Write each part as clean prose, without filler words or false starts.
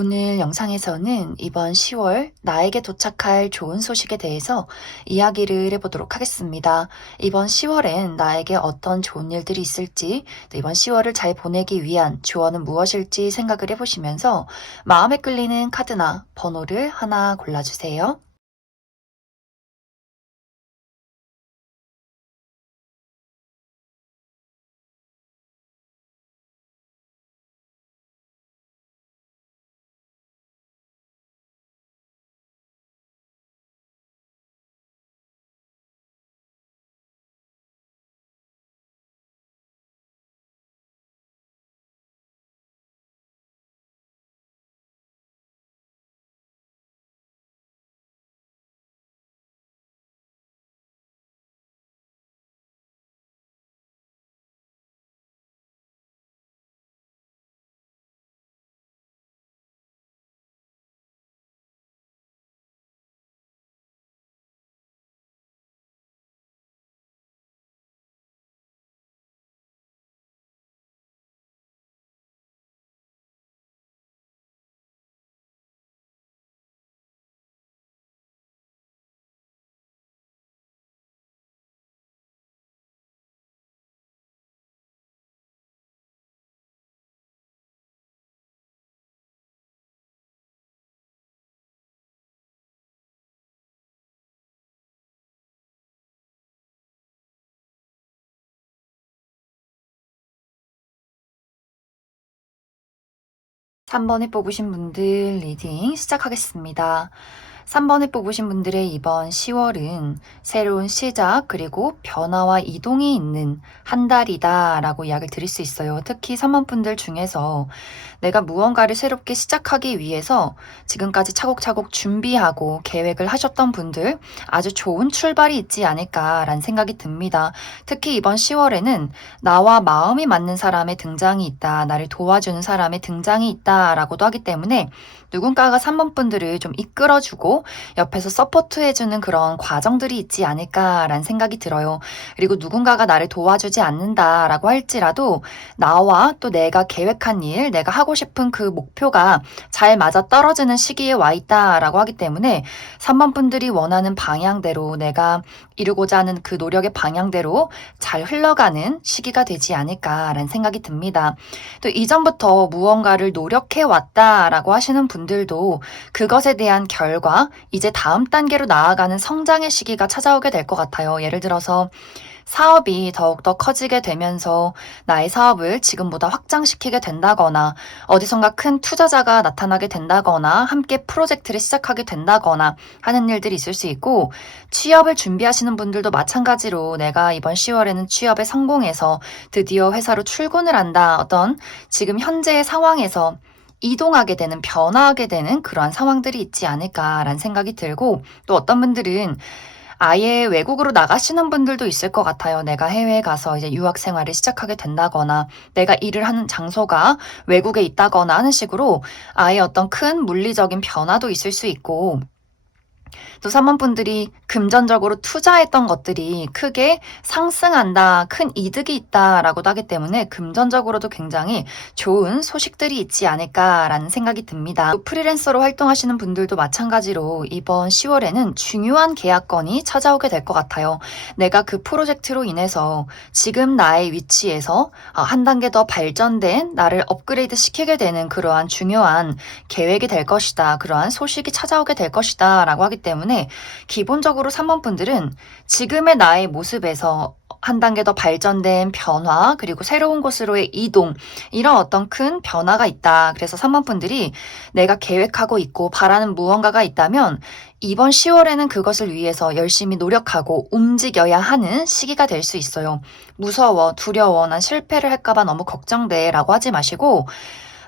오늘 영상에서는 이번 10월 나에게 도착할 좋은 소식에 대해서 이야기를 해보도록 하겠습니다. 이번 10월엔 나에게 어떤 좋은 일들이 있을지, 또 이번 10월을 잘 보내기 위한 조언은 무엇일지 생각을 해보시면서 마음에 끌리는 카드나 번호를 하나 골라주세요. 3번에 뽑으신 분들 리딩 시작하겠습니다. 3번에 뽑으신 분들의 이번 10월은 새로운 시작 그리고 변화와 이동이 있는 한 달이다 라고 이야기를 드릴 수 있어요. 특히 3번 분들 중에서 내가 무언가를 새롭게 시작하기 위해서 지금까지 차곡차곡 준비하고 계획을 하셨던 분들 아주 좋은 출발이 있지 않을까라는 생각이 듭니다. 특히 이번 10월에는 나와 마음이 맞는 사람의 등장이 있다, 나를 도와주는 사람의 등장이 있다라고도 하기 때문에 누군가가 3번 분들을 좀 이끌어주고 옆에서 서포트해주는 그런 과정들이 있지 않을까라는 생각이 들어요. 그리고 누군가가 나를 도와주지 않는다라고 할지라도 나와 또 내가 계획한 일, 내가 하고 싶은 그 목표가 잘 맞아 떨어지는 시기에 와 있다라고 하기 때문에 3번 분들이 원하는 방향대로 내가 이루고자 하는 그 노력의 방향대로 잘 흘러가는 시기가 되지 않을까라는 생각이 듭니다. 또 이전부터 무언가를 노력해 왔다라고 하시는 분들도 그것에 대한 결과, 이제 다음 단계로 나아가는 성장의 시기가 찾아오게 될 것 같아요. 예를 들어서 사업이 더욱더 커지게 되면서 나의 사업을 지금보다 확장시키게 된다거나 어디선가 큰 투자자가 나타나게 된다거나 함께 프로젝트를 시작하게 된다거나 하는 일들이 있을 수 있고, 취업을 준비하시는 분들도 마찬가지로 내가 이번 10월에는 취업에 성공해서 드디어 회사로 출근을 한다, 어떤 지금 현재의 상황에서 이동하게 되는, 변화하게 되는 그러한 상황들이 있지 않을까라는 생각이 들고, 또 어떤 분들은 아예 외국으로 나가시는 분들도 있을 것 같아요. 내가 해외에 가서 이제 유학 생활을 시작하게 된다거나, 내가 일을 하는 장소가 외국에 있다거나 하는 식으로 아예 어떤 큰 물리적인 변화도 있을 수 있고, 또 사모분들이 금전적으로 투자했던 것들이 크게 상승한다, 큰 이득이 있다라고도 하기 때문에 금전적으로도 굉장히 좋은 소식들이 있지 않을까라는 생각이 듭니다. 또 프리랜서로 활동하시는 분들도 마찬가지로 이번 10월에는 중요한 계약건이 찾아오게 될 것 같아요. 내가 그 프로젝트로 인해서 지금 나의 위치에서 한 단계 더 발전된, 나를 업그레이드 시키게 되는 그러한 중요한 계획이 될 것이다, 그러한 소식이 찾아오게 될 것이다 라고 하기 때문에 기본적으로 3번 분들은 지금의 나의 모습에서 한 단계 더 발전된 변화, 그리고 새로운 곳으로의 이동, 이런 어떤 큰 변화가 있다. 그래서 3번 분들이 내가 계획하고 있고 바라는 무언가가 있다면 이번 10월에는 그것을 위해서 열심히 노력하고 움직여야 하는 시기가 될 수 있어요. 무서워, 두려워, 난 실패를 할까봐 너무 걱정돼 라고 하지 마시고,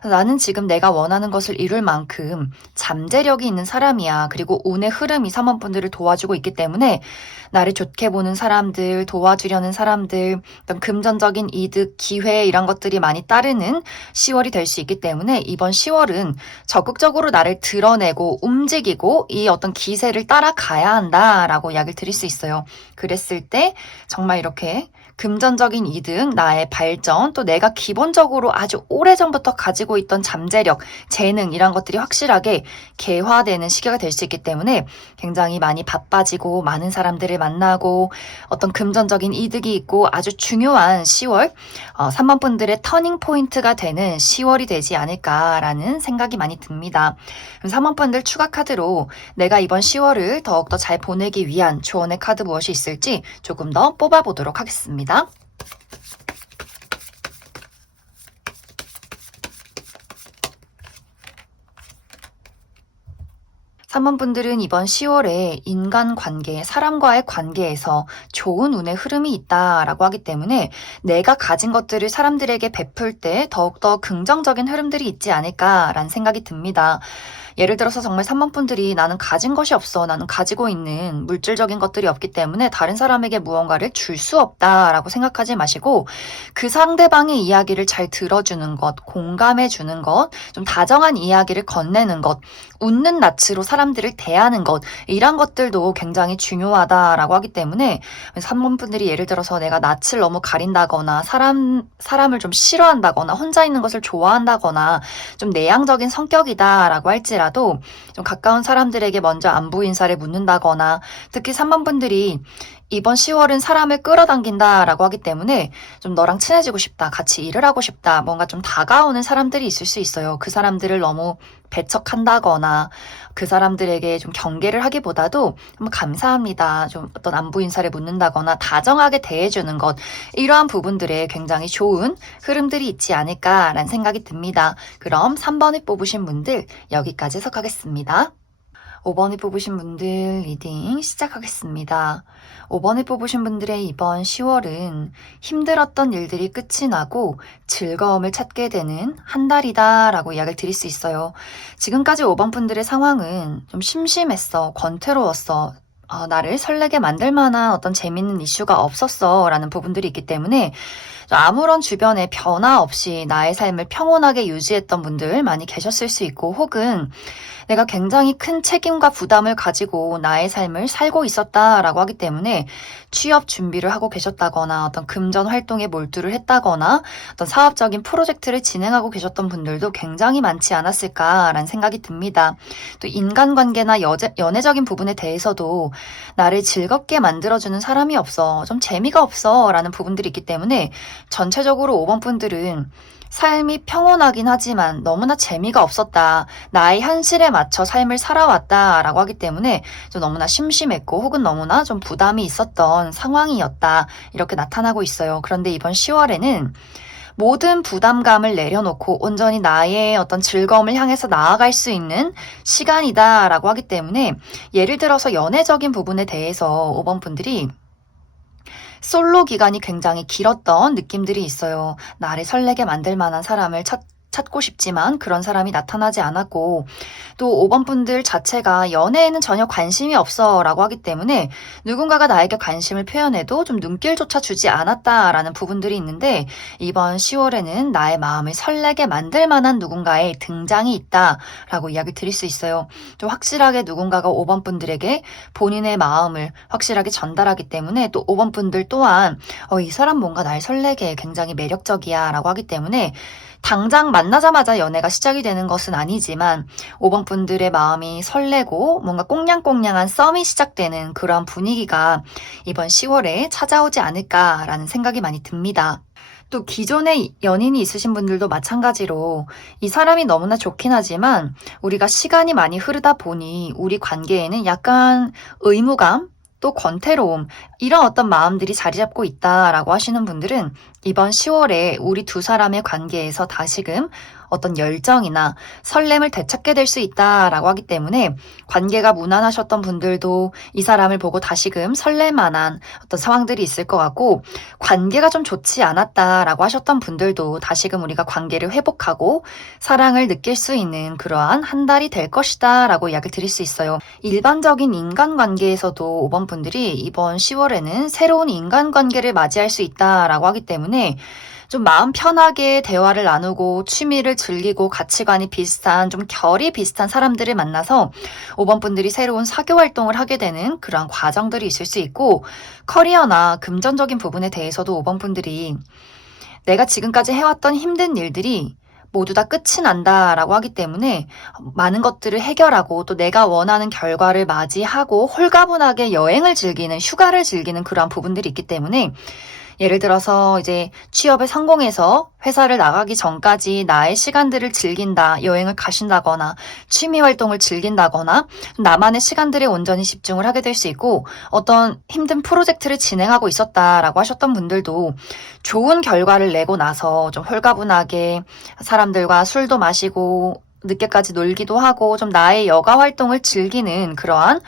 나는 지금 내가 원하는 것을 이룰 만큼 잠재력이 있는 사람이야. 그리고 운의 흐름이 사모분들을 도와주고 있기 때문에 나를 좋게 보는 사람들, 도와주려는 사람들, 어떤 금전적인 이득, 기회 이런 것들이 많이 따르는 10월이 될 수 있기 때문에 이번 10월은 적극적으로 나를 드러내고 움직이고 이 어떤 기세를 따라가야 한다라고 이야기를 드릴 수 있어요. 그랬을 때 정말 이렇게 금전적인 이득, 나의 발전, 또 내가 기본적으로 아주 오래전부터 가지고 있던 잠재력, 재능 이런 것들이 확실하게 개화되는 시기가 될 수 있기 때문에 굉장히 많이 바빠지고 많은 사람들을 만나고 어떤 금전적인 이득이 있고 아주 중요한 10월 3번 분들의 터닝 포인트가 되는 10월이 되지 않을까라는 생각이 많이 듭니다. 3번 분들 추가 카드로 내가 이번 10월을 더욱더 잘 보내기 위한 조언의 카드 무엇이 있을지 조금 더 뽑아보도록 하겠습니다. 3번 분들은 이번 10월에 인간관계, 사람과의 관계에서 좋은 운의 흐름이 있다라고 하기 때문에 내가 가진 것들을 사람들에게 베풀 때 더욱더 긍정적인 흐름들이 있지 않을까라는 생각이 듭니다. 예를 들어서 정말 3번 분들이 나는 가진 것이 없어. 나는 가지고 있는 물질적인 것들이 없기 때문에 다른 사람에게 무언가를 줄 수 없다라고 생각하지 마시고 그 상대방의 이야기를 잘 들어주는 것, 공감해 주는 것, 좀 다정한 이야기를 건네는 것, 웃는 낯으로 사람들을 대하는 것 이런 것들도 굉장히 중요하다라고 하기 때문에 3번 분들이 예를 들어서 내가 낯을 너무 가린다거나 사람을 좀 싫어한다거나 혼자 있는 것을 좋아한다거나 좀 내향적인 성격이다라고 할지라도 좀 가까운 사람들에게 먼저 안부 인사를 묻는다거나 특히 3번 분들이 이번 10월은 사람을 끌어당긴다라고 하기 때문에 좀 너랑 친해지고 싶다, 같이 일을 하고 싶다, 뭔가 좀 다가오는 사람들이 있을 수 있어요. 그 사람들을 너무 배척한다거나 그 사람들에게 좀 경계를 하기보다도 한번 감사합니다, 좀 어떤 안부 인사를 묻는다거나 다정하게 대해주는 것 이러한 부분들에 굉장히 좋은 흐름들이 있지 않을까라는 생각이 듭니다. 그럼 3번을 뽑으신 분들 여기까지 해석하겠습니다. 5번을 뽑으신 분들 리딩 시작하겠습니다. 5번을 뽑으신 분들의 이번 10월은 힘들었던 일들이 끝이 나고 즐거움을 찾게 되는 한 달이다 라고 이야기를 드릴 수 있어요. 지금까지 5번 분들의 상황은 좀 심심했어, 권태로웠어, 나를 설레게 만들 만한 어떤 재밌는 이슈가 없었어 라는 부분들이 있기 때문에 아무런 주변에 변화 없이 나의 삶을 평온하게 유지했던 분들 많이 계셨을 수 있고 혹은 내가 굉장히 큰 책임과 부담을 가지고 나의 삶을 살고 있었다라고 하기 때문에 취업 준비를 하고 계셨다거나 어떤 금전 활동에 몰두를 했다거나 어떤 사업적인 프로젝트를 진행하고 계셨던 분들도 굉장히 많지 않았을까라는 생각이 듭니다. 또 인간관계나 연애적인 부분에 대해서도 나를 즐겁게 만들어주는 사람이 없어, 좀 재미가 없어 라는 부분들이 있기 때문에 전체적으로 5번 분들은 삶이 평온하긴 하지만 너무나 재미가 없었다. 나의 현실에 맞춰 삶을 살아왔다라고 하기 때문에 좀 너무나 심심했고 혹은 너무나 좀 부담이 있었던 상황이었다. 이렇게 나타나고 있어요. 그런데 이번 10월에는 모든 부담감을 내려놓고 온전히 나의 어떤 즐거움을 향해서 나아갈 수 있는 시간이다라고 하기 때문에 예를 들어서 연애적인 부분에 대해서 5번 분들이 솔로 기간이 굉장히 길었던 느낌들이 있어요. 나를 설레게 만들 만한 사람을 찾고 싶지만 그런 사람이 나타나지 않았고 또 5번 분들 자체가 연애에는 전혀 관심이 없어 라고 하기 때문에 누군가가 나에게 관심을 표현해도 좀 눈길조차 주지 않았다라는 부분들이 있는데 이번 10월에는 나의 마음을 설레게 만들 만한 누군가의 등장이 있다라고 이야기 드릴 수 있어요. 좀 확실하게 누군가가 5번 분들에게 본인의 마음을 확실하게 전달하기 때문에 또 5번 분들 또한 이 사람 뭔가 날 설레게 굉장히 매력적이야 라고 하기 때문에 당장 만나자마자 연애가 시작이 되는 것은 아니지만 5번 분들의 마음이 설레고 뭔가 꽁냥꽁냥한 썸이 시작되는 그러한 분위기가 이번 10월에 찾아오지 않을까라는 생각이 많이 듭니다. 또 기존에 연인이 있으신 분들도 마찬가지로 이 사람이 너무나 좋긴 하지만 우리가 시간이 많이 흐르다 보니 우리 관계에는 약간 의무감, 또 권태로움 이런 어떤 마음들이 자리 잡고 있다라고 하시는 분들은 이번 10월에 우리 두 사람의 관계에서 다시금 어떤 열정이나 설렘을 되찾게 될 수 있다라고 하기 때문에 관계가 무난하셨던 분들도 이 사람을 보고 다시금 설렐 만한 어떤 상황들이 있을 것 같고 관계가 좀 좋지 않았다라고 하셨던 분들도 다시금 우리가 관계를 회복하고 사랑을 느낄 수 있는 그러한 한 달이 될 것이다 라고 이야기를 드릴 수 있어요. 일반적인 인간관계에서도 5번 분들이 이번 10월에는 새로운 인간관계를 맞이할 수 있다라고 하기 때문에 좀 마음 편하게 대화를 나누고 취미를 즐기고 가치관이 비슷한 좀 결이 비슷한 사람들을 만나서 5번 분들이 새로운 사교 활동을 하게 되는 그런 과정들이 있을 수 있고 커리어나 금전적인 부분에 대해서도 5번 분들이 내가 지금까지 해왔던 힘든 일들이 모두 다 끝이 난다라고 하기 때문에 많은 것들을 해결하고 또 내가 원하는 결과를 맞이하고 홀가분하게 여행을 즐기는 휴가를 즐기는 그러한 부분들이 있기 때문에 예를 들어서 이제 취업에 성공해서 회사를 나가기 전까지 나의 시간들을 즐긴다, 여행을 가신다거나 취미 활동을 즐긴다거나 나만의 시간들에 온전히 집중을 하게 될 수 있고 어떤 힘든 프로젝트를 진행하고 있었다라고 하셨던 분들도 좋은 결과를 내고 나서 좀 홀가분하게 사람들과 술도 마시고 늦게까지 놀기도 하고 좀 나의 여가 활동을 즐기는 그러한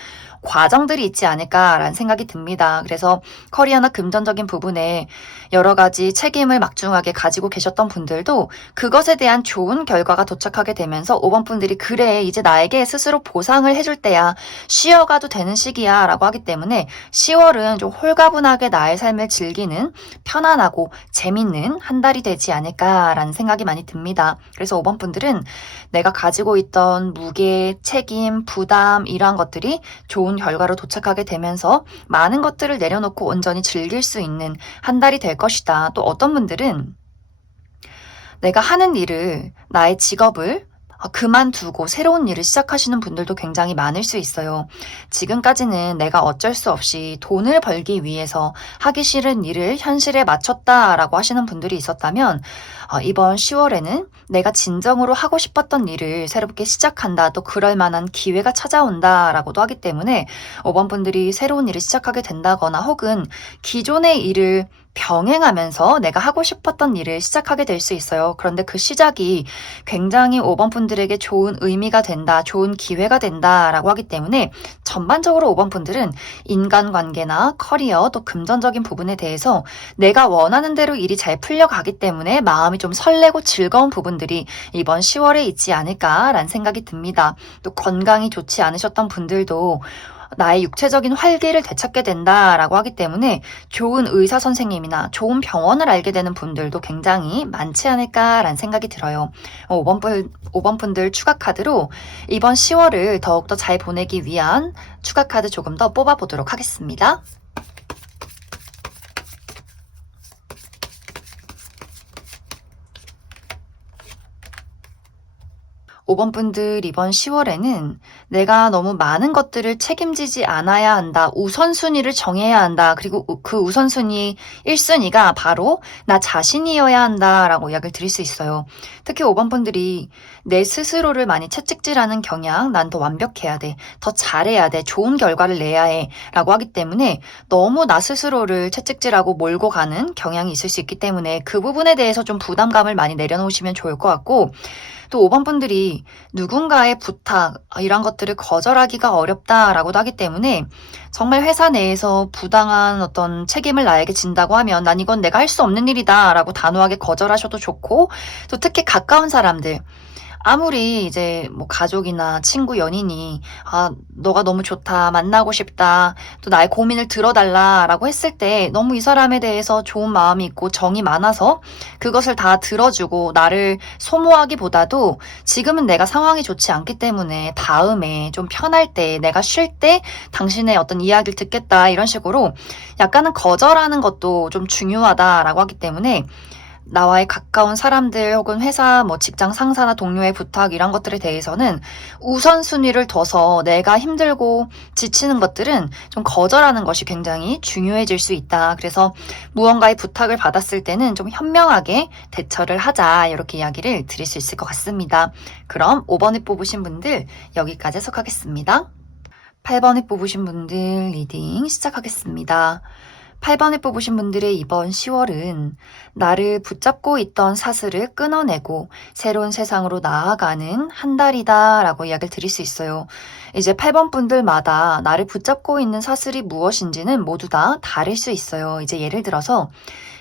과정들이 있지 않을까라는 생각이 듭니다. 그래서 커리어나 금전적인 부분에 여러 가지 책임을 막중하게 가지고 계셨던 분들도 그것에 대한 좋은 결과가 도착하게 되면서 5번 분들이 그래 이제 나에게 스스로 보상을 해줄 때야 쉬어가도 되는 시기야 라고 하기 때문에 10월은 좀 홀가분하게 나의 삶을 즐기는 편안하고 재밌는 한 달이 되지 않을까라는 생각이 많이 듭니다. 그래서 5번 분들은 내가 가지고 있던 무게, 책임, 부담 이러한 것들이 좋은 결과로 도착하게 되면서 많은 것들을 내려놓고 온전히 즐길 수 있는 한 달이 될 것이다. 또 어떤 분들은 내가 하는 일을, 나의 직업을 그만두고 새로운 일을 시작하시는 분들도 굉장히 많을 수 있어요. 지금까지는 내가 어쩔 수 없이 돈을 벌기 위해서 하기 싫은 일을 현실에 맞췄다라고 하시는 분들이 있었다면 이번 10월에는 내가 진정으로 하고 싶었던 일을 새롭게 시작한다. 또 그럴 만한 기회가 찾아온다라고도 하기 때문에 5번 분들이 새로운 일을 시작하게 된다거나 혹은 기존의 일을 병행하면서 내가 하고 싶었던 일을 시작하게 될 수 있어요. 그런데 그 시작이 굉장히 5번 분들에게 좋은 의미가 된다, 좋은 기회가 된다라고 하기 때문에 전반적으로 5번 분들은 인간관계나 커리어 또 금전적인 부분에 대해서 내가 원하는 대로 일이 잘 풀려가기 때문에 마음이 좀 설레고 즐거운 부분들이 이번 10월에 있지 않을까라는 생각이 듭니다. 또 건강이 좋지 않으셨던 분들도 나의 육체적인 활기를 되찾게 된다라고 하기 때문에 좋은 의사 선생님이나 좋은 병원을 알게 되는 분들도 굉장히 많지 않을까라는 생각이 들어요. 5번 분들 추가 카드로 이번 10월을 더욱더 잘 보내기 위한 추가 카드 조금 더 뽑아보도록 하겠습니다. 5번 분들 이번 10월에는 내가 너무 많은 것들을 책임지지 않아야 한다. 우선순위를 정해야 한다. 그리고 그 우선순위 1순위가 바로 나 자신이어야 한다라고 이야기를 드릴 수 있어요. 특히 5번 분들이 내 스스로를 많이 채찍질하는 경향, 난 더 완벽해야 돼. 더 잘해야 돼. 좋은 결과를 내야 해. 라고 하기 때문에 너무 나 스스로를 채찍질하고 몰고 가는 경향이 있을 수 있기 때문에 그 부분에 대해서 좀 부담감을 많이 내려놓으시면 좋을 것 같고 또 5번 분들이 누군가의 부탁 이런 것들을 거절하기가 어렵다라고도 하기 때문에 정말 회사 내에서 부당한 어떤 책임을 나에게 진다고 하면 난 이건 내가 할 수 없는 일이다 라고 단호하게 거절하셔도 좋고 또 특히 가까운 사람들 아무리 이제 뭐 가족이나 친구, 연인이 너가 너무 좋다, 만나고 싶다, 또 나의 고민을 들어달라라고 했을 때 너무 이 사람에 대해서 좋은 마음이 있고 정이 많아서 그것을 다 들어주고 나를 소모하기보다도 지금은 내가 상황이 좋지 않기 때문에 다음에 좀 편할 때, 내가 쉴 때 당신의 어떤 이야기를 듣겠다 이런 식으로 약간은 거절하는 것도 좀 중요하다라고 하기 때문에 나와의 가까운 사람들 혹은 회사, 직장 상사나 동료의 부탁 이런 것들에 대해서는 우선순위를 둬서 내가 힘들고 지치는 것들은 좀 거절하는 것이 굉장히 중요해질 수 있다. 그래서 무언가의 부탁을 받았을 때는 좀 현명하게 대처를 하자. 이렇게 이야기를 드릴 수 있을 것 같습니다. 그럼 5번을 뽑으신 분들 여기까지 해석하겠습니다. 8번을 뽑으신 분들 리딩 시작하겠습니다. 8번을 뽑으신 분들의 이번 10월은 나를 붙잡고 있던 사슬을 끊어내고 새로운 세상으로 나아가는 한 달이다 라고 이야기를 드릴 수 있어요. 이제 8번 분들마다 나를 붙잡고 있는 사슬이 무엇인지는 모두 다 다를 수 있어요. 이제 예를 들어서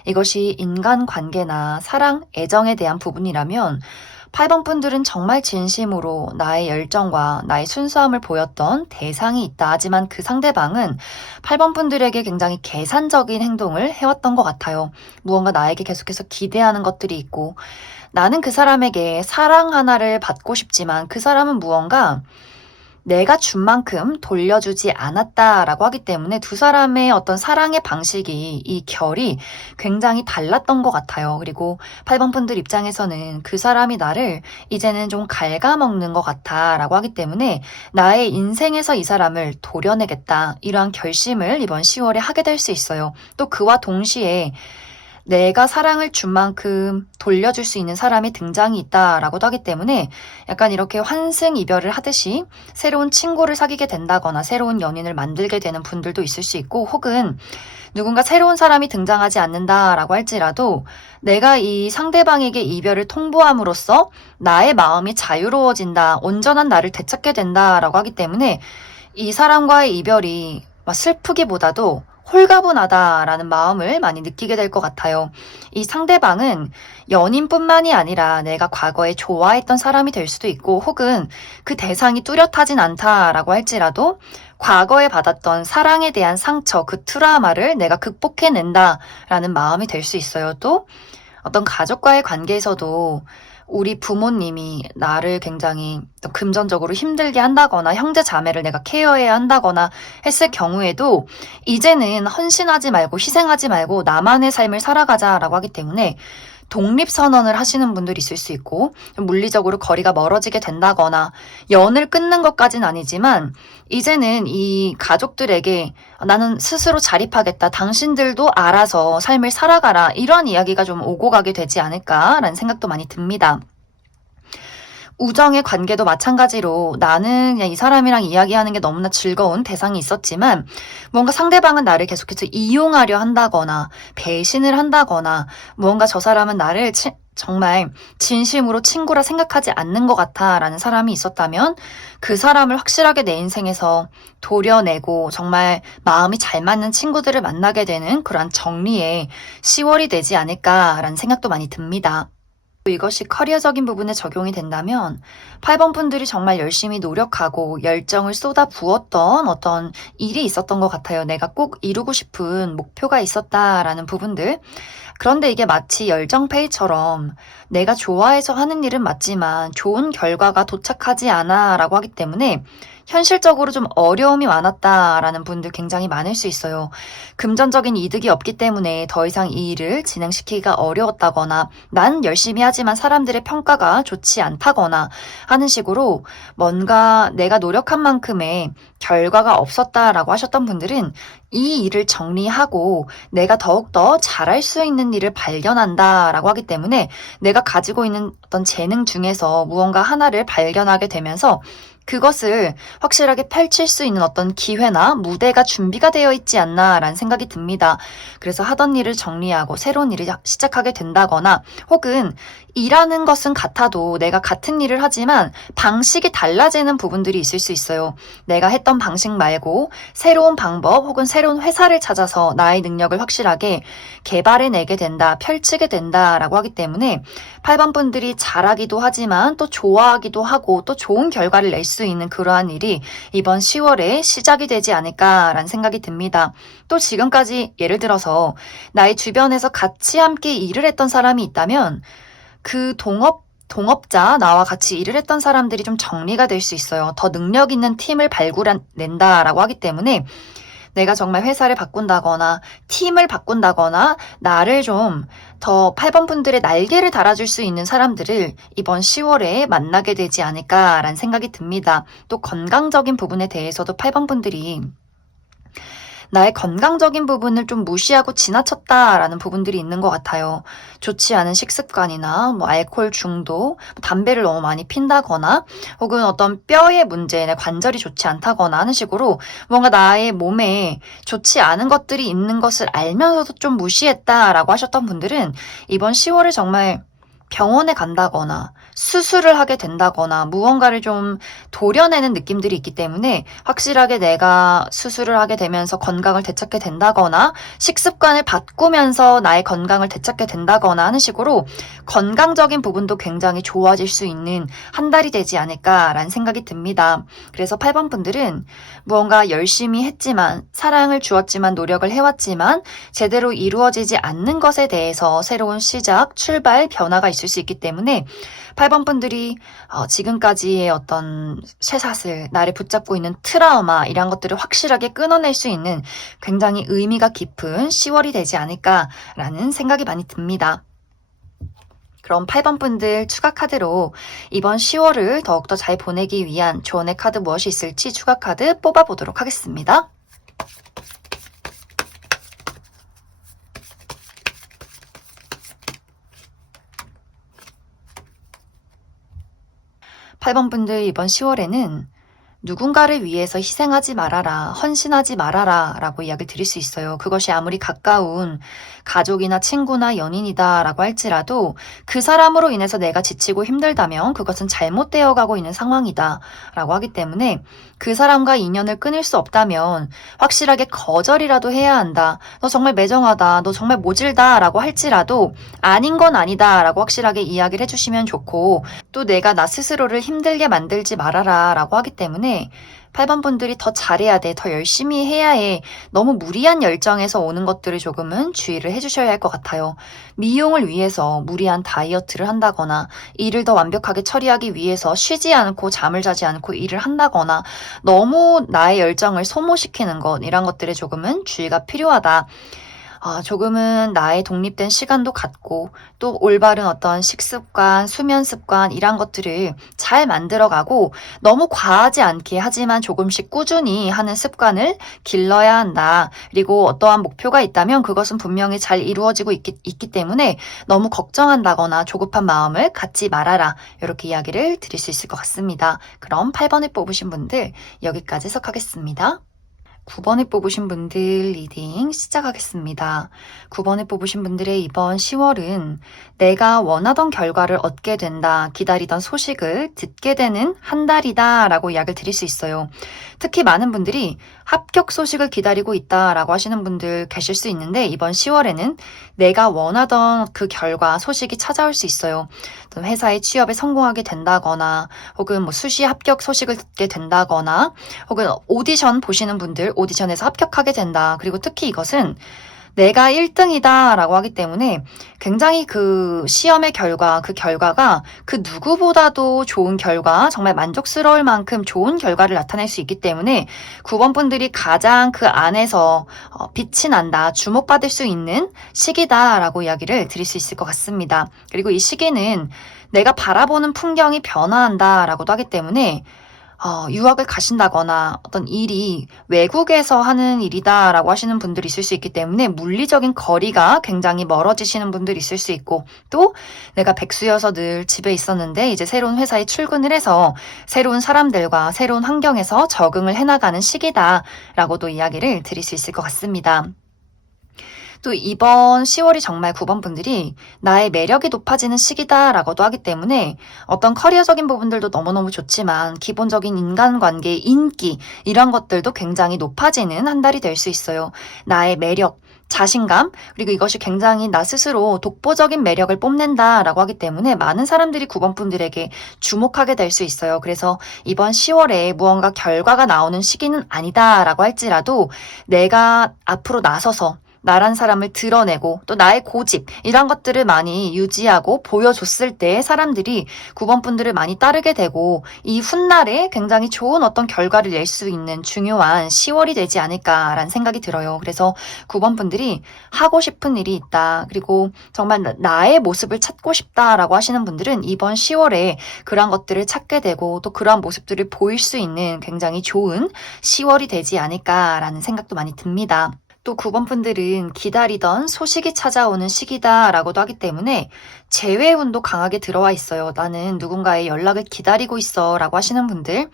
이것이 인간관계나 사랑, 애정에 대한 부분이라면 8번 분들은 정말 진심으로 나의 열정과 나의 순수함을 보였던 대상이 있다. 하지만 그 상대방은 8번 분들에게 굉장히 계산적인 행동을 해왔던 것 같아요. 무언가 나에게 계속해서 기대하는 것들이 있고, 나는 그 사람에게 사랑 하나를 받고 싶지만 그 사람은 무언가 내가 준 만큼 돌려주지 않았다라고 하기 때문에 두 사람의 어떤 사랑의 방식이, 이 결이 굉장히 달랐던 것 같아요. 그리고 8번 분들 입장에서는 그 사람이 나를 이제는 좀 갉아먹는 것 같아라고 하기 때문에 나의 인생에서 이 사람을 도려내겠다, 이러한 결심을 이번 10월에 하게 될 수 있어요. 또 그와 동시에 내가 사랑을 준 만큼 돌려줄 수 있는 사람이 등장이 있다라고도 하기 때문에 약간 이렇게 환승 이별을 하듯이 새로운 친구를 사귀게 된다거나 새로운 연인을 만들게 되는 분들도 있을 수 있고, 혹은 누군가 새로운 사람이 등장하지 않는다라고 할지라도 내가 이 상대방에게 이별을 통보함으로써 나의 마음이 자유로워진다, 온전한 나를 되찾게 된다라고 하기 때문에 이 사람과의 이별이 막 슬프기보다도 홀가분하다라는 마음을 많이 느끼게 될 것 같아요. 이 상대방은 연인뿐만이 아니라 내가 과거에 좋아했던 사람이 될 수도 있고, 혹은 그 대상이 뚜렷하진 않다라고 할지라도 과거에 받았던 사랑에 대한 상처, 그 트라우마를 내가 극복해낸다라는 마음이 될 수 있어요. 또 어떤 가족과의 관계에서도 우리 부모님이 나를 굉장히 금전적으로 힘들게 한다거나 형제 자매를 내가 케어해야 한다거나 했을 경우에도 이제는 헌신하지 말고 희생하지 말고 나만의 삶을 살아가자라고 하기 때문에 독립선언을 하시는 분들이 있을 수 있고, 물리적으로 거리가 멀어지게 된다거나 연을 끊는 것까진 아니지만 이제는 이 가족들에게 나는 스스로 자립하겠다, 당신들도 알아서 삶을 살아가라, 이런 이야기가 좀 오고 가게 되지 않을까라는 생각도 많이 듭니다. 우정의 관계도 마찬가지로 나는 그냥 이 사람이랑 이야기하는 게 너무나 즐거운 대상이 있었지만 뭔가 상대방은 나를 계속해서 이용하려 한다거나 배신을 한다거나 무언가 저 사람은 나를 정말 진심으로 친구라 생각하지 않는 것 같아 라는 사람이 있었다면 그 사람을 확실하게 내 인생에서 도려내고 정말 마음이 잘 맞는 친구들을 만나게 되는 그러한 정리의 10월이 되지 않을까라는 생각도 많이 듭니다. 이것이 커리어적인 부분에 적용이 된다면 8번 분들이 정말 열심히 노력하고 열정을 쏟아 부었던 어떤 일이 있었던 것 같아요. 내가 꼭 이루고 싶은 목표가 있었다라는 부분들. 그런데 이게 마치 열정페이처럼 내가 좋아해서 하는 일은 맞지만 좋은 결과가 도착하지 않아 라고 하기 때문에 현실적으로 좀 어려움이 많았다라는 분들 굉장히 많을 수 있어요. 금전적인 이득이 없기 때문에 더 이상 이 일을 진행시키기가 어려웠다거나 난 열심히 하지만 사람들의 평가가 좋지 않다거나 하는 식으로 뭔가 내가 노력한 만큼의 결과가 없었다라고 하셨던 분들은 이 일을 정리하고 내가 더욱더 잘할 수 있는 일을 발견한다라고 하기 때문에 내가 가지고 있는 어떤 재능 중에서 무언가 하나를 발견하게 되면서 그것을 확실하게 펼칠 수 있는 어떤 기회나 무대가 준비가 되어 있지 않나라는 생각이 듭니다. 그래서 하던 일을 정리하고 새로운 일을 시작하게 된다거나, 혹은 일하는 것은 같아도 내가 같은 일을 하지만 방식이 달라지는 부분들이 있을 수 있어요. 내가 했던 방식 말고 새로운 방법 혹은 새로운 회사를 찾아서 나의 능력을 확실하게 개발해내게 된다, 펼치게 된다라고 하기 때문에 8번 분들이 잘하기도 하지만 또 좋아하기도 하고 또 좋은 결과를 낼 수 있는 그러한 일이 이번 10월에 시작이 되지 않을까라는 생각이 듭니다. 또 지금까지 예를 들어서 나의 주변에서 같이 함께 일을 했던 사람이 있다면 그 동업자, 나와 같이 일을 했던 사람들이 좀 정리가 될 수 있어요. 더 능력 있는 팀을 발굴해낸다라고 하기 때문에 내가 정말 회사를 바꾼다거나 팀을 바꾼다거나 나를 좀 더 8번 분들의 날개를 달아줄 수 있는 사람들을 이번 10월에 만나게 되지 않을까라는 생각이 듭니다. 또 건강적인 부분에 대해서도 8번 분들이 나의 건강적인 부분을 좀 무시하고 지나쳤다라는 부분들이 있는 것 같아요. 좋지 않은 식습관이나 알코올 중독, 담배를 너무 많이 핀다거나 혹은 어떤 뼈의 문제, 내 관절이 좋지 않다거나 하는 식으로 뭔가 나의 몸에 좋지 않은 것들이 있는 것을 알면서도 좀 무시했다라고 하셨던 분들은 이번 10월을 정말 병원에 간다거나 수술을 하게 된다거나 무언가를 좀 도려내는 느낌들이 있기 때문에 확실하게 내가 수술을 하게 되면서 건강을 되찾게 된다거나 식습관을 바꾸면서 나의 건강을 되찾게 된다거나 하는 식으로 건강적인 부분도 굉장히 좋아질 수 있는 한 달이 되지 않을까라는 생각이 듭니다. 그래서 8번 분들은 무언가 열심히 했지만 사랑을 주었지만 노력을 해왔지만 제대로 이루어지지 않는 것에 대해서 새로운 시작, 출발, 변화가 있을 수 있기 때문에 8번 분들이 지금까지의 어떤 쇠사슬, 나를 붙잡고 있는 트라우마 이런 것들을 확실하게 끊어낼 수 있는 굉장히 의미가 깊은 10월이 되지 않을까라는 생각이 많이 듭니다. 그럼 8번 분들 추가 카드로 이번 10월을 더욱더 잘 보내기 위한 조언의 카드 무엇이 있을지 추가 카드 뽑아보도록 하겠습니다. 8번 분들 이번 10월에는 누군가를 위해서 희생하지 말아라, 헌신하지 말아라 라고 이야기를 드릴 수 있어요. 그것이 아무리 가까운 가족이나 친구나 연인이다 라고 할지라도 그 사람으로 인해서 내가 지치고 힘들다면 그것은 잘못되어 가고 있는 상황이다 라고 하기 때문에 그 사람과 인연을 끊을 수 없다면 확실하게 거절이라도 해야 한다. 너 정말 매정하다. 너 정말 모질다 라고 할지라도 아닌 건 아니다 라고 확실하게 이야기를 해주시면 좋고 또 내가 나 스스로를 힘들게 만들지 말아라 라고 하기 때문에 8번 분들이 더 잘해야 돼, 더 열심히 해야 해. 너무 무리한 열정에서 오는 것들을 조금은 주의를 해주셔야 할 것 같아요. 미용을 위해서 무리한 다이어트를 한다거나 일을 더 완벽하게 처리하기 위해서 쉬지 않고 잠을 자지 않고 일을 한다거나 너무 나의 열정을 소모시키는 것 이런 것들에 조금은 주의가 필요하다. 조금은 나의 독립된 시간도 갖고 또 올바른 어떤 식습관, 수면 습관 이런 것들을 잘 만들어가고 너무 과하지 않게 하지만 조금씩 꾸준히 하는 습관을 길러야 한다. 그리고 어떠한 목표가 있다면 그것은 분명히 잘 이루어지고 있기 때문에 너무 걱정한다거나 조급한 마음을 갖지 말아라. 이렇게 이야기를 드릴 수 있을 것 같습니다. 그럼 8번을 뽑으신 분들 여기까지 해석하겠습니다. 9번을 뽑으신 분들 리딩 시작하겠습니다. 9번을 뽑으신 분들의 이번 10월은 내가 원하던 결과를 얻게 된다, 기다리던 소식을 듣게 되는 한 달이다 라고 이야기를 드릴 수 있어요. 특히 많은 분들이 합격 소식을 기다리고 있다 라고 하시는 분들 계실 수 있는데 이번 10월에는 내가 원하던 그 결과, 소식이 찾아올 수 있어요. 회사의 취업에 성공하게 된다거나 혹은 뭐 수시 합격 소식을 듣게 된다거나 혹은 오디션 보시는 분들 오디션에서 합격하게 된다. 그리고 특히 이것은 내가 1등이다 라고 하기 때문에 굉장히 그 시험의 결과, 그 결과가 그 누구보다도 좋은 결과, 정말 만족스러울 만큼 좋은 결과를 나타낼 수 있기 때문에 9번 분들이 가장 그 안에서 빛이 난다, 주목받을 수 있는 시기다 라고 이야기를 드릴 수 있을 것 같습니다. 그리고 이 시기는 내가 바라보는 풍경이 변화한다 라고도 하기 때문에 유학을 가신다거나 어떤 일이 외국에서 하는 일이다라고 하시는 분들이 있을 수 있기 때문에 물리적인 거리가 굉장히 멀어지시는 분들이 있을 수 있고 또 내가 백수여서 늘 집에 있었는데 이제 새로운 회사에 출근을 해서 새로운 사람들과 새로운 환경에서 적응을 해나가는 시기다라고도 이야기를 드릴 수 있을 것 같습니다. 또 이번 10월이 정말 9번 분들이 나의 매력이 높아지는 시기다라고도 하기 때문에 어떤 커리어적인 부분들도 너무너무 좋지만 기본적인 인간관계, 인기 이런 것들도 굉장히 높아지는 한 달이 될 수 있어요. 나의 매력, 자신감, 그리고 이것이 굉장히 나 스스로 독보적인 매력을 뽐낸다라고 하기 때문에 많은 사람들이 9번 분들에게 주목하게 될 수 있어요. 그래서 이번 10월에 무언가 결과가 나오는 시기는 아니다라고 할지라도 내가 앞으로 나서서 나란 사람을 드러내고 또 나의 고집 이런 것들을 많이 유지하고 보여줬을 때 사람들이 9번 분들을 많이 따르게 되고 이 훗날에 굉장히 좋은 어떤 결과를 낼 수 있는 중요한 10월이 되지 않을까라는 생각이 들어요. 그래서 9번 분들이 하고 싶은 일이 있다. 그리고 정말 나의 모습을 찾고 싶다라고 하시는 분들은 이번 10월에 그런 것들을 찾게 되고 또 그런 모습들을 보일 수 있는 굉장히 좋은 10월이 되지 않을까라는 생각도 많이 듭니다. 또 9번 분들은 기다리던 소식이 찾아오는 시기다라고도 하기 때문에 재회 운도 강하게 들어와 있어요. 나는 누군가의 연락을 기다리고 있어 라고 하시는 분들,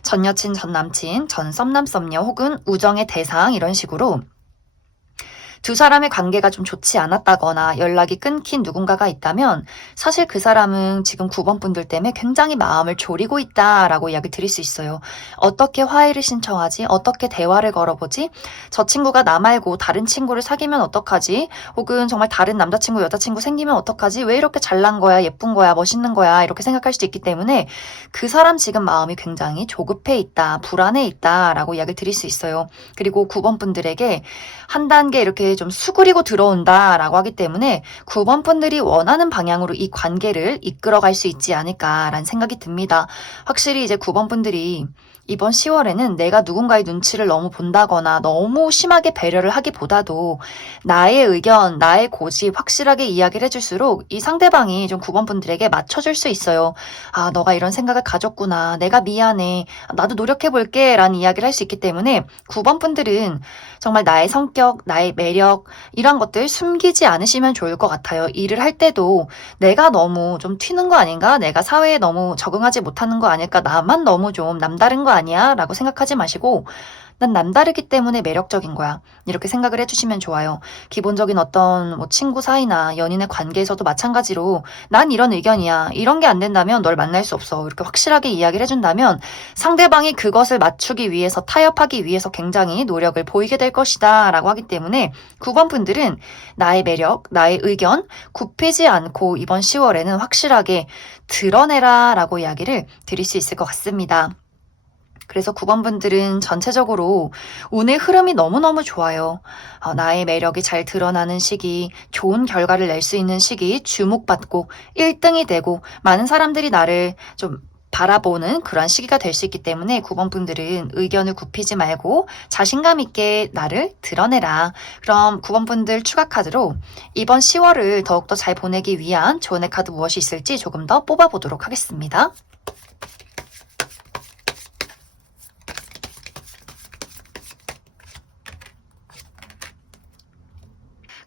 전 여친, 전 남친, 전 썸남, 썸녀 혹은 우정의 대상 이런 식으로 두 사람의 관계가 좀 좋지 않았다거나 연락이 끊긴 누군가가 있다면 사실 그 사람은 지금 9번 분들 때문에 굉장히 마음을 졸이고 있다라고 이야기 드릴 수 있어요. 어떻게 화해를 신청하지? 어떻게 대화를 걸어보지? 저 친구가 나 말고 다른 친구를 사귀면 어떡하지? 혹은 정말 다른 남자친구, 여자친구 생기면 어떡하지? 왜 이렇게 잘난 거야? 예쁜 거야? 멋있는 거야? 이렇게 생각할 수도 있기 때문에 그 사람 지금 마음이 굉장히 조급해 있다, 불안해 있다라고 이야기를 드릴 수 있어요. 그리고 9번 분들에게 한 단계 이렇게 좀 수그리고 들어온다라고 하기 때문에 9번 분들이 원하는 방향으로 이 관계를 이끌어갈 수 있지 않을까라는 생각이 듭니다. 확실히 이제 9번 분들이 이번 10월에는 내가 누군가의 눈치를 너무 본다거나 너무 심하게 배려를 하기보다도 나의 의견, 나의 고집 확실하게 이야기를 해줄수록 이 상대방이 좀 9번 분들에게 맞춰줄 수 있어요. 아, 너가 이런 생각을 가졌구나. 내가 미안해. 나도 노력해볼게. 라는 이야기를 할 수 있기 때문에 9번 분들은 정말 나의 성격, 나의 매력 이런 것들 숨기지 않으시면 좋을 것 같아요. 일을 할 때도 내가 너무 좀 튀는 거 아닌가? 내가 사회에 너무 적응하지 못하는 거 아닐까? 나만 너무 좀 남다른 거 아니야? 라고 생각하지 마시고 난 남다르기 때문에 매력적인 거야. 이렇게 생각을 해주시면 좋아요. 기본적인 어떤 뭐 친구 사이나 연인의 관계에서도 마찬가지로 난 이런 의견이야. 이런 게 안 된다면 널 만날 수 없어. 이렇게 확실하게 이야기를 해준다면 상대방이 그것을 맞추기 위해서 타협하기 위해서 굉장히 노력을 보이게 될 것이다 라고 하기 때문에 9번 분들은 나의 매력, 나의 의견 굽히지 않고 이번 10월에는 확실하게 드러내라 라고 이야기를 드릴 수 있을 것 같습니다. 그래서 9번 분들은 전체적으로 운의 흐름이 너무너무 좋아요. 나의 매력이 잘 드러나는 시기, 좋은 결과를 낼 수 있는 시기, 주목받고 1등이 되고 많은 사람들이 나를 좀 바라보는 그런 시기가 될 수 있기 때문에 9번 분들은 의견을 굽히지 말고 자신감 있게 나를 드러내라. 그럼 9번 분들 추가 카드로 이번 10월을 더욱더 잘 보내기 위한 조언의 카드 무엇이 있을지 조금 더 뽑아보도록 하겠습니다.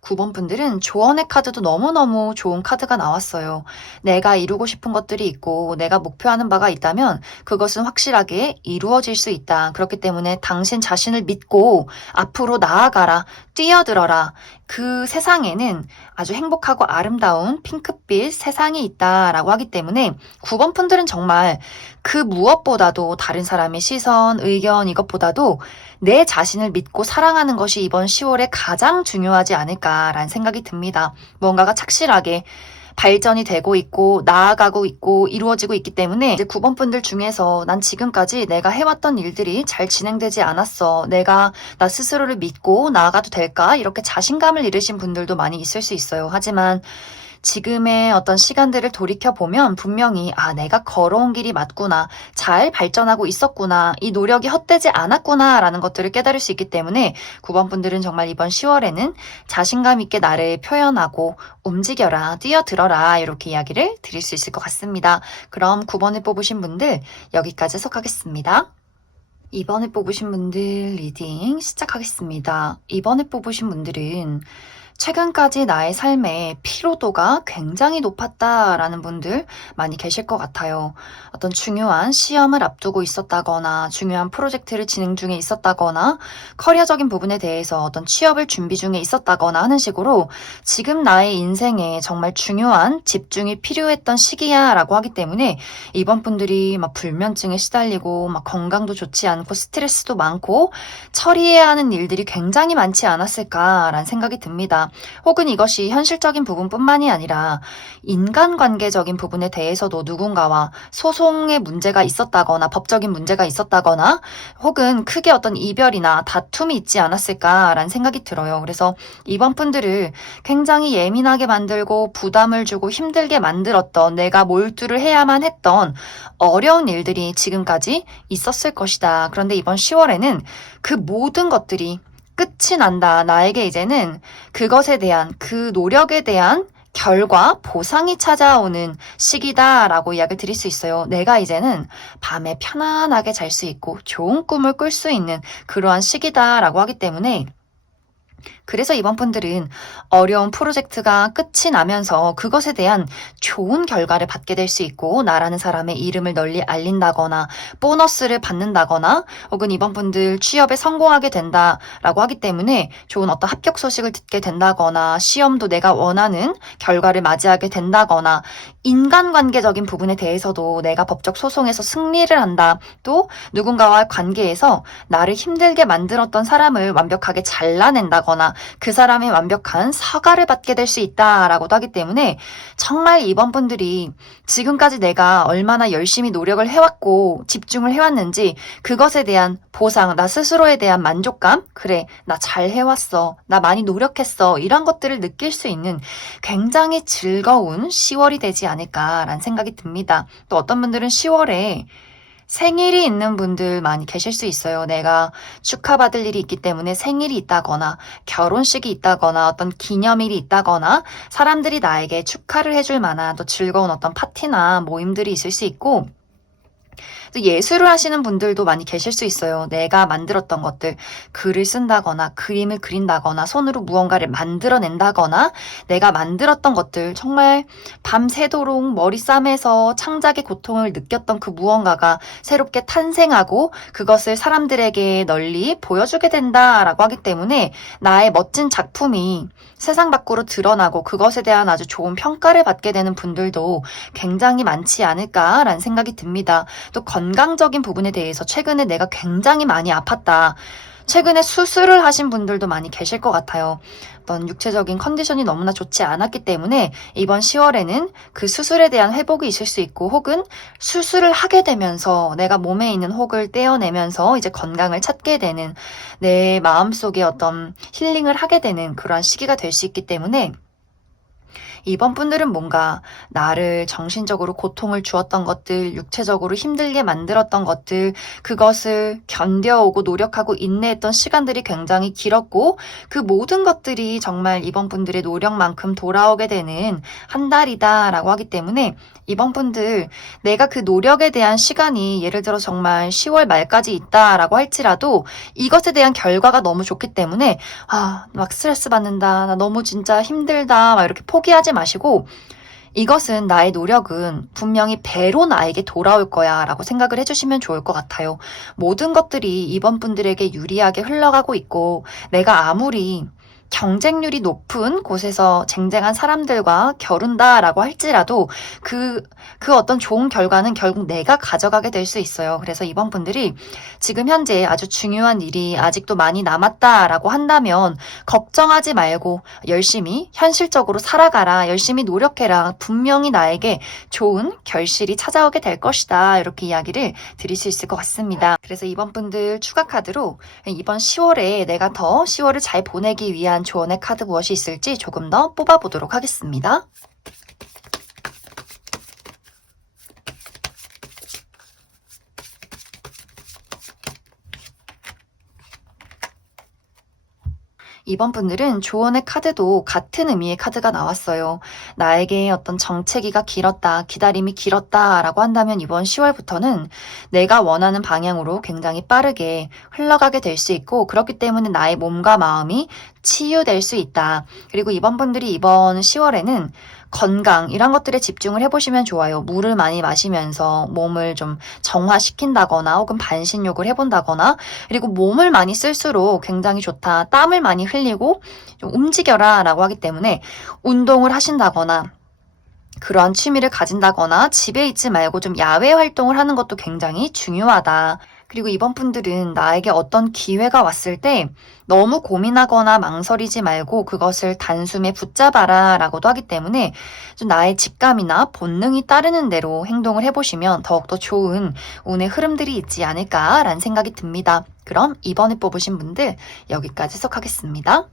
9번 분들은 조언의 카드도 너무너무 좋은 카드가 나왔어요. 내가 이루고 싶은 것들이 있고 내가 목표하는 바가 있다면 그것은 확실하게 이루어질 수 있다. 그렇기 때문에 당신 자신을 믿고 앞으로 나아가라. 뛰어들어라. 그 세상에는 아주 행복하고 아름다운 핑크빛 세상이 있다라고 하기 때문에 9번 분들은 정말 그 무엇보다도 다른 사람의 시선, 의견 이것보다도 내 자신을 믿고 사랑하는 것이 이번 10월에 가장 중요하지 않을까라는 생각이 듭니다. 뭔가가 착실하게 발전이 되고 있고 나아가고 있고 이루어지고 있기 때문에 이제 9번 분들 중에서 난 지금까지 내가 해왔던 일들이 잘 진행되지 않았어. 내가 나 스스로를 믿고 나아가도 될까? 이렇게 자신감을 잃으신 분들도 많이 있을 수 있어요. 하지만 지금의 어떤 시간들을 돌이켜보면 분명히 내가 걸어온 길이 맞구나. 잘 발전하고 있었구나. 이 노력이 헛되지 않았구나. 라는 것들을 깨달을 수 있기 때문에 9번 분들은 정말 이번 10월에는 자신감 있게 나를 표현하고 움직여라, 뛰어들어라 이렇게 이야기를 드릴 수 있을 것 같습니다. 그럼 9번을 뽑으신 분들 여기까지 해석하겠습니다. 2번을 뽑으신 분들 리딩 시작하겠습니다. 2번을 뽑으신 분들은 최근까지 나의 삶에 피로도가 굉장히 높았다라는 분들 많이 계실 것 같아요. 어떤 중요한 시험을 앞두고 있었다거나 중요한 프로젝트를 진행 중에 있었다거나 커리어적인 부분에 대해서 어떤 취업을 준비 중에 있었다거나 하는 식으로 지금 나의 인생에 정말 중요한 집중이 필요했던 시기야 라고 하기 때문에 이번 분들이 막 불면증에 시달리고 막 건강도 좋지 않고 스트레스도 많고 처리해야 하는 일들이 굉장히 많지 않았을까라는 생각이 듭니다. 혹은 이것이 현실적인 부분뿐만이 아니라 인간관계적인 부분에 대해서도 누군가와 소송의 문제가 있었다거나 법적인 문제가 있었다거나 혹은 크게 어떤 이별이나 다툼이 있지 않았을까라는 생각이 들어요. 그래서 이번 분들을 굉장히 예민하게 만들고 부담을 주고 힘들게 만들었던 내가 몰두를 해야만 했던 어려운 일들이 지금까지 있었을 것이다. 그런데 이번 10월에는 그 모든 것들이 끝이 난다. 나에게 이제는 그것에 대한 그 노력에 대한 결과, 보상이 찾아오는 시기다라고 이야기를 드릴 수 있어요. 내가 이제는 밤에 편안하게 잘 수 있고 좋은 꿈을 꿀 수 있는 그러한 시기다라고 하기 때문에 그래서 이번 분들은 어려운 프로젝트가 끝이 나면서 그것에 대한 좋은 결과를 받게 될 수 있고 나라는 사람의 이름을 널리 알린다거나 보너스를 받는다거나 혹은 이번 분들 취업에 성공하게 된다라고 하기 때문에 좋은 어떤 합격 소식을 듣게 된다거나 시험도 내가 원하는 결과를 맞이하게 된다거나 인간관계적인 부분에 대해서도 내가 법적 소송에서 승리를 한다. 또 누군가와 관계에서 나를 힘들게 만들었던 사람을 완벽하게 잘라낸다거나 그 사람의 완벽한 사과를 받게 될 수 있다라고도 하기 때문에 정말 이번 분들이 지금까지 내가 얼마나 열심히 노력을 해왔고 집중을 해왔는지 그것에 대한 보상, 나 스스로에 대한 만족감, 그래, 나 잘 해왔어, 나 많이 노력했어, 이런 것들을 느낄 수 있는 굉장히 즐거운 10월이 되지 않을까라는 생각이 듭니다. 또 어떤 분들은 10월에 생일이 있는 분들 많이 계실 수 있어요. 내가 축하받을 일이 있기 때문에 생일이 있다거나 결혼식이 있다거나 어떤 기념일이 있다거나 사람들이 나에게 축하를 해줄 만한 또 즐거운 어떤 파티나 모임들이 있을 수 있고 또 예술을 하시는 분들도 많이 계실 수 있어요. 내가 만들었던 것들, 글을 쓴다거나 그림을 그린다거나 손으로 무언가를 만들어낸다거나 내가 만들었던 것들 정말 밤새도록 머리 싸매서 창작의 고통을 느꼈던 그 무언가가 새롭게 탄생하고 그것을 사람들에게 널리 보여주게 된다라고 하기 때문에 나의 멋진 작품이 세상 밖으로 드러나고 그것에 대한 아주 좋은 평가를 받게 되는 분들도 굉장히 많지 않을까라는 생각이 듭니다. 또 건강적인 부분에 대해서 최근에 내가 굉장히 많이 아팠다. 최근에 수술을 하신 분들도 많이 계실 것 같아요. 어떤 육체적인 컨디션이 너무나 좋지 않았기 때문에 이번 10월에는 그 수술에 대한 회복이 있을 수 있고 혹은 수술을 하게 되면서 내가 몸에 있는 혹을 떼어내면서 이제 건강을 찾게 되는 내 마음속에 어떤 힐링을 하게 되는 그러한 시기가 될 수 있기 때문에 이번 분들은 뭔가 나를 정신적으로 고통을 주었던 것들, 육체적으로 힘들게 만들었던 것들, 그것을 견뎌오고 노력하고 인내했던 시간들이 굉장히 길었고 그 모든 것들이 정말 이번 분들의 노력만큼 돌아오게 되는 한 달이다라고 하기 때문에 이번 분들 내가 그 노력에 대한 시간이 예를 들어 정말 10월 말까지 있다라고 할지라도 이것에 대한 결과가 너무 좋기 때문에 막 스트레스 받는다, 나 너무 진짜 힘들다 막 이렇게 포기하지 마시고 이것은 나의 노력은 분명히 배로 나에게 돌아올 거야 라고 생각을 해주시면 좋을 것 같아요. 모든 것들이 이번 분들에게 유리하게 흘러가고 있고 내가 아무리 경쟁률이 높은 곳에서 쟁쟁한 사람들과 겨룬다라고 할지라도 그 어떤 좋은 결과는 결국 내가 가져가게 될 수 있어요. 그래서 이번 분들이 지금 현재 아주 중요한 일이 아직도 많이 남았다라고 한다면 걱정하지 말고 열심히 현실적으로 살아가라. 열심히 노력해라. 분명히 나에게 좋은 결실이 찾아오게 될 것이다. 이렇게 이야기를 드릴 수 있을 것 같습니다. 그래서 이번 분들 추가 카드로 이번 10월에 내가 더 10월을 잘 보내기 위한 조언의 카드 무엇이 있을지 조금 더 뽑아보도록 하겠습니다. 이번 분들은 조언의 카드도 같은 의미의 카드가 나왔어요. 나에게 어떤 정체기가 길었다, 기다림이 길었다 라고 한다면 이번 10월부터는 내가 원하는 방향으로 굉장히 빠르게 흘러가게 될 수 있고 그렇기 때문에 나의 몸과 마음이 치유될 수 있다. 그리고 이번 분들이 이번 10월에는 건강 이런 것들에 집중을 해보시면 좋아요. 물을 많이 마시면서 몸을 좀 정화시킨다거나 혹은 반신욕을 해본다거나 그리고 몸을 많이 쓸수록 굉장히 좋다. 땀을 많이 흘리고 좀 움직여라 라고 하기 때문에 운동을 하신다거나 그러한 취미를 가진다거나 집에 있지 말고 좀 야외 활동을 하는 것도 굉장히 중요하다. 그리고 이번 분들은 나에게 어떤 기회가 왔을 때 너무 고민하거나 망설이지 말고 그것을 단숨에 붙잡아라 라고도 하기 때문에 좀 나의 직감이나 본능이 따르는 대로 행동을 해보시면 더욱더 좋은 운의 흐름들이 있지 않을까라는 생각이 듭니다. 그럼 이번에 뽑으신 분들 여기까지 해석하겠습니다.